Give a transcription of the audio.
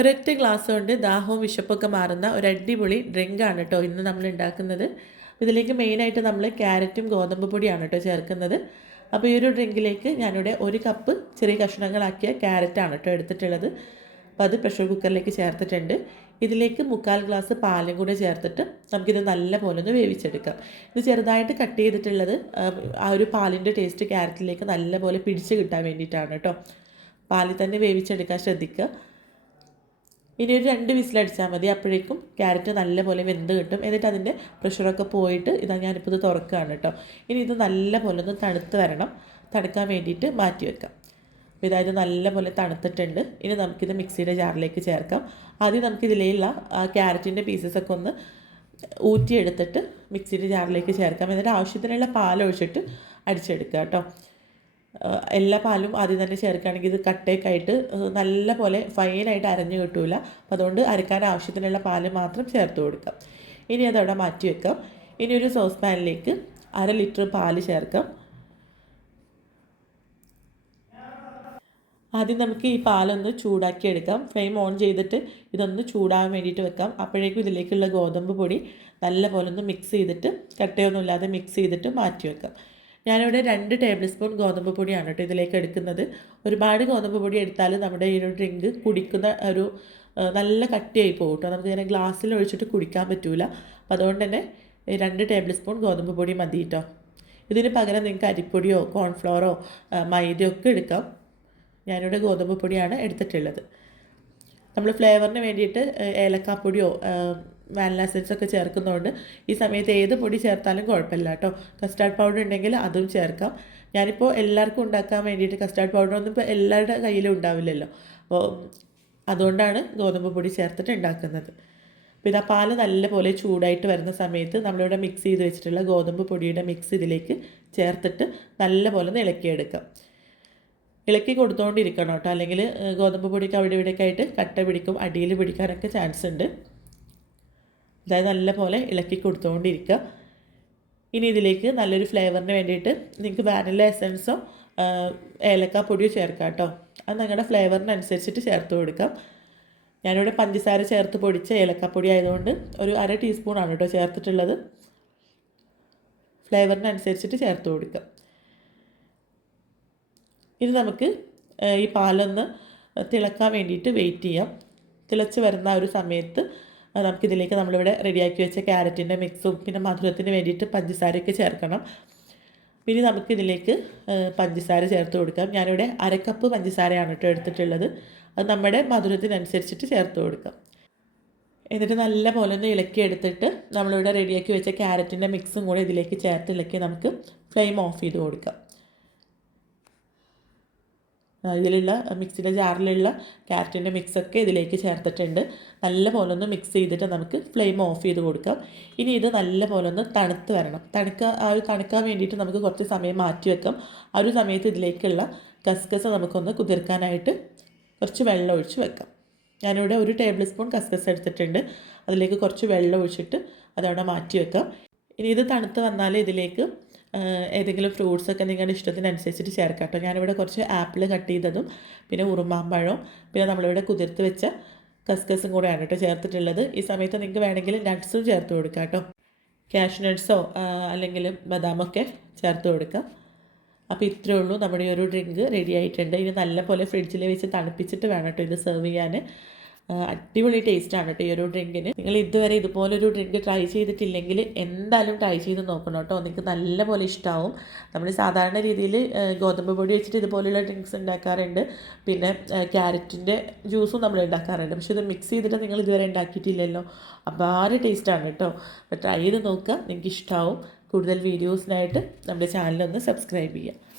ഒരൊറ്റ ഗ്ലാസ് കൊണ്ട് ദാഹവും വിശപ്പൊക്കെ മാറുന്ന ഒരു അടിപൊളി ഡ്രിങ്കാണ് കേട്ടോ ഇന്ന് നമ്മൾ ഉണ്ടാക്കുന്നത്. ഇതിലേക്ക് മെയിനായിട്ട് നമ്മൾ ക്യാരറ്റും ഗോതമ്പ് പൊടിയാണ് കേട്ടോ ചേർക്കുന്നത്. അപ്പോൾ ഈ ഒരു ഡ്രിങ്കിലേക്ക് ഞാനിവിടെ 1 കപ്പ് ചെറിയ കഷ്ണങ്ങളാക്കിയ ക്യാരറ്റാണ് കേട്ടോ എടുത്തിട്ടുള്ളത്. അപ്പോൾ അത് പ്രഷർ കുക്കറിലേക്ക് ചേർത്തിട്ടുണ്ട്. ഇതിലേക്ക് 1/4 ഗ്ലാസ് പാലും കൂടെ ചേർത്തിട്ട് നമുക്കിത് നല്ല പോലെ ഒന്ന് വേവിച്ചെടുക്കാം. ഇത് ചെറുതായിട്ട് കട്ട് ചെയ്തിട്ടുള്ളത് ആ ഒരു പാലിൻ്റെ ടേസ്റ്റ് ക്യാരറ്റിലേക്ക് നല്ല പോലെ പിടിച്ച് കിട്ടാൻ വേണ്ടിയിട്ടാണ് കേട്ടോ. പാലിൽ തന്നെ വേവിച്ചെടുക്കാൻ ശ്രദ്ധിക്കുക. ഇനി ഒരു 2 വിസിലടിച്ചാൽ മതി. അപ്പോഴേക്കും ക്യാരറ്റ് നല്ലപോലെ വെന്ത് കിട്ടും. എന്നിട്ട് അതിൻ്റെ പ്രഷറൊക്കെ പോയിട്ട് ഇതാ ഞാനിപ്പോൾ ഇത് തുറക്കുകയാണ് കേട്ടോ. ഇനി ഇത് നല്ലപോലെ ഒന്ന് തണുത്ത് വരണം. തണുക്കാൻ വേണ്ടിയിട്ട് മാറ്റി വെക്കാം. അപ്പോൾ ഇതായത് നല്ലപോലെ തണുത്തിട്ടുണ്ട്. ഇനി നമുക്കിത് മിക്സിയുടെ ജാറിലേക്ക് ചേർക്കാം. ആദ്യം നമുക്കിതിലുള്ള ക്യാരറ്റിൻ്റെ പീസസൊക്കെ ഒന്ന് ഊറ്റിയെടുത്തിട്ട് മിക്സിയുടെ ജാറിലേക്ക് ചേർക്കാം. എന്നിട്ട് ആവശ്യത്തിനുള്ള പാലൊഴിച്ചിട്ട് അടിച്ചെടുക്കുക കേട്ടോ. എല്ലാ പാലും ആദ്യം തന്നെ ചേർക്കുകയാണെങ്കിൽ ഇത് കട്ടയൊക്കെ ആയിട്ട് നല്ല പോലെ ഫൈനായിട്ട് അരഞ്ഞു കിട്ടില്ല. അപ്പോൾ അതുകൊണ്ട് അരക്കാൻ ആവശ്യത്തിനുള്ള പാല് മാത്രം ചേർത്ത് കൊടുക്കാം. ഇനി അതവിടെ മാറ്റി വെക്കാം. ഇനി ഒരു സോസ് പാനിലേക്ക് 1/2 ലിറ്റർ പാല് ചേർക്കാം. ആദ്യം നമുക്ക് ഈ പാലൊന്ന് ചൂടാക്കി എടുക്കാം. ഫ്ലെയിം ഓൺ ചെയ്തിട്ട് ഇതൊന്ന് ചൂടാകാൻ വേണ്ടിയിട്ട് വെക്കാം. അപ്പോഴേക്കും ഇതിലേക്കുള്ള ഗോതമ്പ് പൊടി നല്ല പോലെ ഒന്ന് മിക്സ് ചെയ്തിട്ട് കട്ടയൊന്നുമില്ലാതെ മിക്സ് ചെയ്തിട്ട് മാറ്റി വെക്കാം. ഞാനിവിടെ 2 ടേബിൾ സ്പൂൺ ഗോതമ്പ് പൊടിയാണ് കേട്ടോ ഇതിലേക്ക് എടുക്കുന്നത്. ഒരുപാട് ഗോതമ്പ് പൊടി എടുത്താൽ നമ്മുടെ ഈ ഒരു ഡ്രിങ്ക് കുടിക്കുന്ന ഒരു നല്ല കട്ടിയായി പോകും കേട്ടോ. നമുക്ക് ഇങ്ങനെ ഗ്ലാസ്സിൽ ഒഴിച്ചിട്ട് കുടിക്കാൻ പറ്റില്ല. അപ്പോൾ അതുകൊണ്ട് തന്നെ 2 ടേബിൾ സ്പൂൺ ഗോതമ്പ് പൊടി മതി കേട്ടോ. ഇതിന് പകരം നിങ്ങൾക്ക് അരിപ്പൊടിയോ കോൺഫ്ലോറോ മൈദയോ ഒക്കെ എടുക്കാം. ഞാനിവിടെ ഗോതമ്പ് പൊടിയാണ് എടുത്തിട്ടുള്ളത്. നമ്മൾ ഫ്ലേവറിന് വേണ്ടിയിട്ട് ഏലക്കാപ്പൊടിയോ വാനില എസൻസൊക്കെ ചേർക്കുന്നതുകൊണ്ട് ഈ സമയത്ത് ഏത് പൊടി ചേർത്താലും കുഴപ്പമില്ല കേട്ടോ. കസ്റ്റാർഡ് പൗഡർ ഉണ്ടെങ്കിൽ അതും ചേർക്കാം. ഞാനിപ്പോൾ എല്ലാവർക്കും ഉണ്ടാക്കാൻ വേണ്ടിയിട്ട് കസ്റ്റാർഡ് പൗഡറൊന്നും ഇപ്പോൾ എല്ലാവരുടെ കയ്യിലും ഉണ്ടാവില്ലല്ലോ. അപ്പോൾ അതുകൊണ്ടാണ് ഗോതമ്പ് പൊടി ചേർത്തിട്ട് ഉണ്ടാക്കുന്നത്. അപ്പോൾ ഇതാ പാല് നല്ലപോലെ ചൂടായിട്ട് വരുന്ന സമയത്ത് നമ്മളിവിടെ മിക്സ് ചെയ്ത് വെച്ചിട്ടുള്ള ഗോതമ്പ് പൊടിയുടെ മിക്സ് ഇതിലേക്ക് ചേർത്തിട്ട് നല്ലപോലെ ഒന്ന് ഇളക്കിയെടുക്കാം. ഇളക്കി കൊടുത്തുകൊണ്ടിരിക്കണം കേട്ടോ. അല്ലെങ്കിൽ ഗോതമ്പ് പൊടിക്ക് അവിടെ ഇവിടെയൊക്കെ ആയിട്ട് കട്ട പിടിക്കും, അടിയിൽ പിടിക്കാനൊക്കെ ചാൻസ് ഉണ്ട്. അതായത് നല്ലപോലെ ഇളക്കി കൊടുത്തുകൊണ്ടിരിക്കുക. ഇനി ഇതിലേക്ക് നല്ലൊരു ഫ്ലേവറിന് വേണ്ടിയിട്ട് നിങ്ങൾക്ക് വാനില എസൻസോ ഏലക്കാപ്പൊടിയോ ചേർക്കാം കേട്ടോ. അത് നിങ്ങളുടെ ഫ്ലേവറിനനുസരിച്ചിട്ട് ചേർത്ത് കൊടുക്കാം. ഞാനിവിടെ പഞ്ചസാര ചേർത്ത് പൊടിച്ച ഏലക്കാപ്പൊടി ആയതുകൊണ്ട് ഒരു 1/2 ടീസ്പൂണാണ് കേട്ടോ ചേർത്തിട്ടുള്ളത്. ഫ്ലേവറിനനുസരിച്ചിട്ട് ചേർത്ത് കൊടുക്കാം. ഇനി നമുക്ക് ഈ പാലൊന്ന് തിളക്കാൻ വേണ്ടിയിട്ട് വെയിറ്റ് ചെയ്യാം. തിളച്ച് വരുന്ന ഒരു സമയത്ത് നമുക്കിതിലേക്ക് നമ്മളിവിടെ റെഡിയാക്കി വെച്ച ക്യാരറ്റിൻ്റെ മിക്സും പിന്നെ മധുരത്തിന് വേണ്ടിയിട്ട് പഞ്ചസാരയൊക്കെ ചേർക്കണം. പിന്നെ നമുക്കിതിലേക്ക് പഞ്ചസാര ചേർത്ത് കൊടുക്കാം. ഞാനിവിടെ 1/2 കപ്പ് പഞ്ചസാരയാണ് കേട്ടോ എടുത്തിട്ടുള്ളത്. അത് നമ്മുടെ മധുരത്തിനനുസരിച്ചിട്ട് ചേർത്ത് കൊടുക്കാം. എന്നിട്ട് നല്ല പോലെ ഒന്ന് ഇളക്കി എടുത്തിട്ട് നമ്മളിവിടെ റെഡിയാക്കി വെച്ച ക്യാരറ്റിൻ്റെ മിക്സും കൂടെ ഇതിലേക്ക് ചേർത്ത് ഇളക്കി നമുക്ക് ഫ്ലെയിം ഓഫ് ചെയ്ത് കൊടുക്കാം. ഇതിലുള്ള മിക്സിയുടെ ജാറിലുള്ള ക്യാരറ്റിൻ്റെ മിക്സൊക്കെ ഇതിലേക്ക് ചേർത്തിട്ടുണ്ട്. നല്ല പോലെ ഒന്ന് മിക്സ് ചെയ്തിട്ട് നമുക്ക് ഫ്ലെയിം ഓഫ് ചെയ്ത് കൊടുക്കാം. ഇനി ഇത് നല്ല പോലെ ഒന്ന് തണുത്ത് വരണം. തണുക്കാൻ വേണ്ടിയിട്ട് നമുക്ക് കുറച്ച് സമയം മാറ്റി വെക്കാം. ആ ഒരു സമയത്ത് ഇതിലേക്കുള്ള കസ്കസ് നമുക്കൊന്ന് കുതിർക്കാനായിട്ട് കുറച്ച് വെള്ളം ഒഴിച്ച് വെക്കാം. ഞാനിവിടെ 1 ടേബിൾ സ്പൂൺ കസ്കസ് എടുത്തിട്ടുണ്ട്. അതിലേക്ക് കുറച്ച് വെള്ളം ഒഴിച്ചിട്ട് അതവിടെ മാറ്റി വെക്കാം. ഇനി ഇത് തണുത്ത് വന്നാൽ ഇതിലേക്ക് ഏതെങ്കിലും ഫ്രൂട്ട്സൊക്കെ നിങ്ങളുടെ ഇഷ്ടത്തിനനുസരിച്ചിട്ട് ചേർക്കാം കേട്ടോ. ഞാനിവിടെ കുറച്ച് ആപ്പിൾ കട്ട് ചെയ്തതും പിന്നെ ഉറുമാമ്പഴവും പിന്നെ നമ്മളിവിടെ കുതിർത്ത് വെച്ച കസ്കസും കൂടെയാണ് കേട്ടോ ചേർത്തിട്ടുള്ളത്. ഈ സമയത്ത് നിങ്ങൾക്ക് വേണമെങ്കിൽ നട്ട്സും ചേർത്ത് കൊടുക്കാം കേട്ടോ. കാഷ്യൂ നട്ട്സോ അല്ലെങ്കിൽ ബദാമൊക്കെ ചേർത്ത് കൊടുക്കാം. അപ്പോൾ ഇത്രയേ ഉള്ളൂ, നമ്മുടെ ഈ ഒരു ഡ്രിങ്ക് റെഡി ആയിട്ടുണ്ട്. ഇനി നല്ലപോലെ ഫ്രിഡ്ജിൽ വെച്ച് തണുപ്പിച്ചിട്ട് വേണം കേട്ടോ ഇത് സെർവ് ചെയ്യാൻ. അടിപൊളി ടേസ്റ്റാണ് കേട്ടോ ഈ ഒരു ഡ്രിങ്കിന്. നിങ്ങൾ ഇതുവരെ ഇതുപോലൊരു ഡ്രിങ്ക് ട്രൈ ചെയ്തിട്ടില്ലെങ്കിൽ എന്തായാലും ട്രൈ ചെയ്ത് നോക്കണം കേട്ടോ. നിങ്ങൾക്ക് നല്ലപോലെ ഇഷ്ടമാവും. നമ്മൾ സാധാരണ രീതിയിൽ ഗോതമ്പ് പൊടി വെച്ചിട്ട് ഇതുപോലെയുള്ള ഡ്രിങ്ക്സ് ഉണ്ടാക്കാറുണ്ട്. പിന്നെ ക്യാരറ്റിൻ്റെ ജ്യൂസും നമ്മൾ ഉണ്ടാക്കാറുണ്ട്. പക്ഷേ ഇത് മിക്സ് ചെയ്തിട്ട് നിങ്ങൾ ഇതുവരെ ഉണ്ടാക്കിയിട്ടില്ലല്ലോ. അപാര ടേസ്റ്റാണ് കേട്ടോ. അപ്പോൾ ട്രൈ ചെയ്ത് നോക്കുക, നിങ്ങൾക്ക് ഇഷ്ടമാവും. കൂടുതൽ വീഡിയോസിനായിട്ട് നമ്മുടെ ചാനലൊന്ന് സബ്സ്ക്രൈബ് ചെയ്യുക.